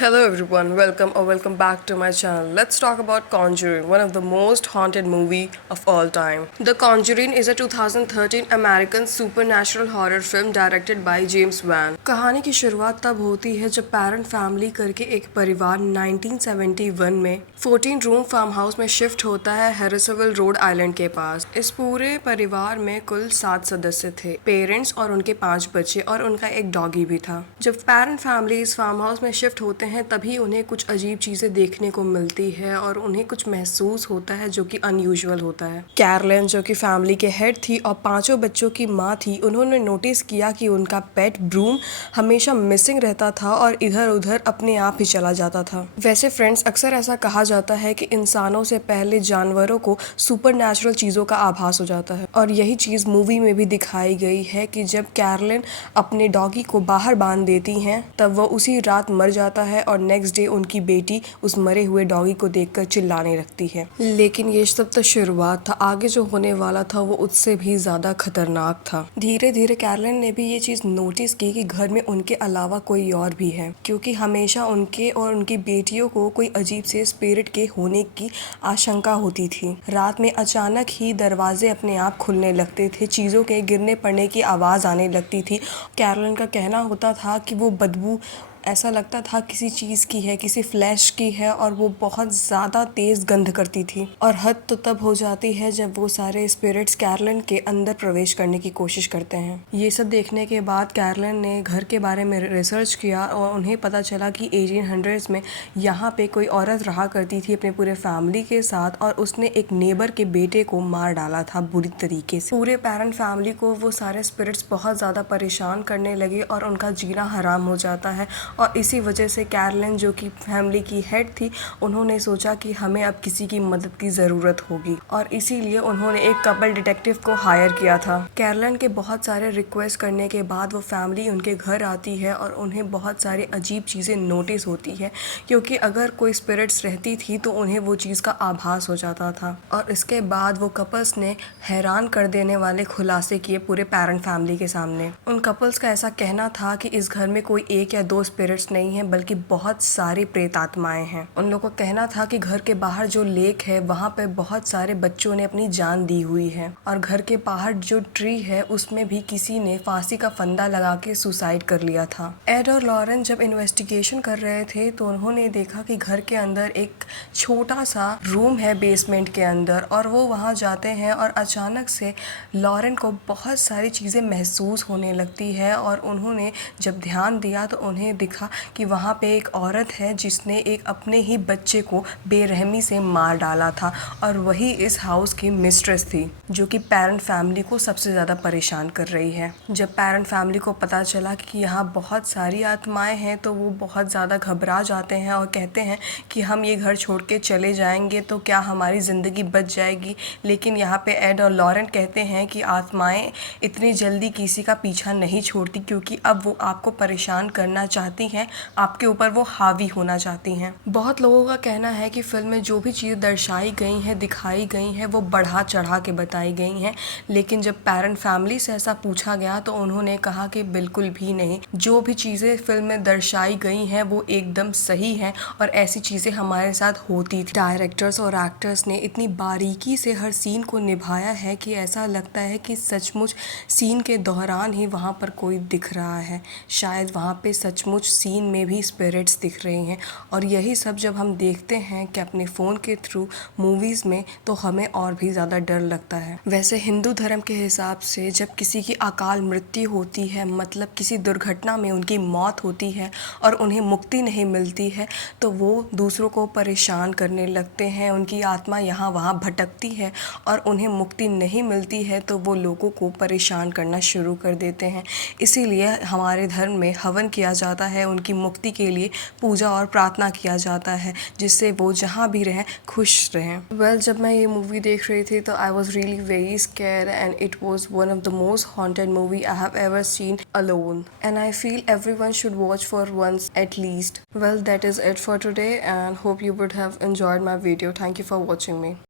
Hello everyone, welcome back to my channel. Let's talk about Conjuring, one of the most haunted movie of all time. The Conjuring is a 2013 American supernatural horror film directed by James Wan. कहानी की शुरुआत तब होती है जब parent family करके एक परिवार 1971 में 14 रूम फार्म हाउस में शिफ्ट होता है हैरिसविल रोड आइलैंड के पास। इस पूरे परिवार में कुल 7 सदस्य थे, पेरेंट्स और उनके 5 बच्चे और उनका एक डॉगी भी था। जब पैरेंट फैमिली इस फार्म हाउस में शिफ्ट होते हैं तभी उन्हें कुछ अजीब चीजें देखने को मिलती है और उन्हें कुछ महसूस होता है जो कि अनयूजुअल होता है। कैरलिन जो कि फैमिली के हेड थी और 5 बच्चों की माँ थी, उन्होंने नोटिस किया कि उनका पेट ब्रूम हमेशा मिसिंग रहता था और इधर उधर अपने आप ही चला जाता था। वैसे फ्रेंड्स, अक्सर ऐसा कहा जाता है कि इंसानों से पहले जानवरों को सुपरनैचुरल चीजों का आभास हो जाता है और यही चीज मूवी में भी दिखाई गई है कि जब कैरलिन अपने डॉगी को बाहर बांध देती हैं तब वो उसी रात मर जाता है और नेक्स्ट डे उनकी बेटी उस मरे हुए डॉगी को देखकर चिल्लाने लगती है। लेकिन ये सब तो शुरुआत था, आगे जो होने वाला था वो उससे भी ज्यादा खतरनाक था। धीरे धीरे कैरलिन ने भी ये चीज नोटिस की कि घर में उनके अलावा कोई और भी है, क्योंकि हमेशा उनके और उनकी बेटियों को कोई अजीब से स्पिरिट के होने की आशंका होती थी। रात में अचानक ही दरवाजे अपने आप खुलने लगते थे, चीजों के गिरने पड़ने की आवाज आने लगती थी। कैरलिन का कहना होता था कि वो बदबू ऐसा लगता था किसी चीज़ की है, किसी फ्लैश की है, और वो बहुत ज़्यादा तेज़ गंध करती थी। और हद तो तब हो जाती है जब वो सारे स्पिरिट्स कैरलिन के अंदर प्रवेश करने की कोशिश करते हैं। ये सब देखने के बाद कैरलिन ने घर के बारे में रिसर्च किया और उन्हें पता चला कि 1800s में यहाँ पे कोई औरत रहा करती थी अपने पूरे फैमिली के साथ और उसने एक नेबर के बेटे को मार डाला था बुरी तरीके से। पूरे पेरेंट फैमिली को वो सारे स्पिरिट्स बहुत ज़्यादा परेशान करने लगे और उनका जीना हराम हो जाता है। और इसी वजह से कैरलिन जो कि फैमिली की हेड थी, उन्होंने सोचा कि हमें अब किसी की मदद की ज़रूरत होगी और इसीलिए उन्होंने एक कपल डिटेक्टिव को हायर किया था। कैरलिन के बहुत सारे रिक्वेस्ट करने के बाद वो फैमिली उनके घर आती है और उन्हें बहुत सारी अजीब चीज़ें नोटिस होती है, क्योंकि अगर कोई स्पिरिट्स रहती थी तो उन्हें वो चीज़ का आभास हो जाता था। और इसके बाद वो कपल्स ने हैरान कर देने वाले खुलासे किए पूरे पेरेंट फैमिली के सामने। उन कपल्स का ऐसा कहना था कि इस घर में कोई एक या दो स्पिरिट्स नहीं है बल्कि बहुत सारी प्रेत आत्माएं हैं। उन लोगों का कहना था कि घर के बाहर जो लेक है वहाँ पे बहुत सारे बच्चों ने अपनी जान दी हुई है और घर के बाहर जो ट्री है उसमें भी किसी ने फांसी का फंदा लगा के सुसाइड कर लिया था। एड और लॉरेन जब इन्वेस्टिगेशन कर रहे थे तो उन्होंने देखा कि घर के अंदर एक छोटा सा रूम है बेसमेंट के अंदर, और वो वहाँ जाते हैं और अचानक से लॉरेन को बहुत सारी चीज़ें महसूस होने लगती है और उन्होंने जब ध्यान दिया तो उन्हें दिखा कि वहाँ पे एक औरत है जिसने एक अपने ही बच्चे को बेरहमी से मार डाला था और वही इस हाउस की मिस्ट्रेस थी जो कि पेरेंट फैमिली को सबसे ज़्यादा परेशान कर रही है। जब पेरेंट फैमिली को पता चला कि यहाँ बहुत सारी आत्माएं हैं तो वो बहुत ज़्यादा घबरा जाते हैं और कहते हैं कि हम ये घर छोड़ के चले जाएंगे तो क्या हमारी ज़िंदगी बच जाएगी। लेकिन यहाँ पे एड और लॉरेन कहते हैं कि आत्माएं इतनी जल्दी किसी का पीछा नहीं छोड़ती, क्योंकि अब वो आपको परेशान करना चाहती हैं, आपके ऊपर वो हावी होना चाहती हैं। बहुत लोगों का कहना है कि फिल्म में जो भी चीज़ दर्शाई गई हैं, दिखाई गई हैं, वो बढ़ा चढ़ा के बताई गई हैं, लेकिन जब पेरेंट फैमिली से ऐसा पूछा गया तो उन्होंने कहा कि बिल्कुल भी नहीं, जो भी चीज़ें फिल्म में दर्शाई गई हैं वो एकदम सही हैं और ऐसी चीज़ें हमारे साथ होती थी। डायरेक्टर्स और एक्टर्स ने इतनी बारीकी से हर सीन को निभाया है कि ऐसा लगता है कि सचमुच सीन के दौरान ही वहाँ पर कोई दिख रहा है, शायद वहाँ पे सचमुच सीन में भी स्पिरिट्स दिख रही हैं। और यही सब जब हम देखते हैं कि अपने फ़ोन के थ्रू मूवीज़ में, तो हमें और भी ज़्यादा डर लगता है। वैसे हिंदू धर्म के हिसाब से जब किसी की अकाल मृत्यु होती है, मतलब किसी दुर्घटना में उनकी मौत होती है और उन्हें मुक्ति नहीं मिलती है, तो वो दूसरों को परेशान करने लगते हैं, उनकी आत्मा यहाँ वहाँ भटकती है और उन्हें मुक्ति नहीं मिलती है तो वो लोगों को परेशान करना शुरू कर देते हैं। इसीलिए हमारे धर्म में हवन किया जाता है, उनकी मुक्ति के लिए पूजा और प्रार्थना किया जाता है, जिससे वो जहाँ भी रहें खुश रहें। जब मैं ये मूवी देख रही थी तो I was really very scare and it was one of the most haunted movie I have ever seen alone, and I feel everyone should watch for once at least. Well, that is it for today and hope you would have enjoyed my video. Thank you for watching me.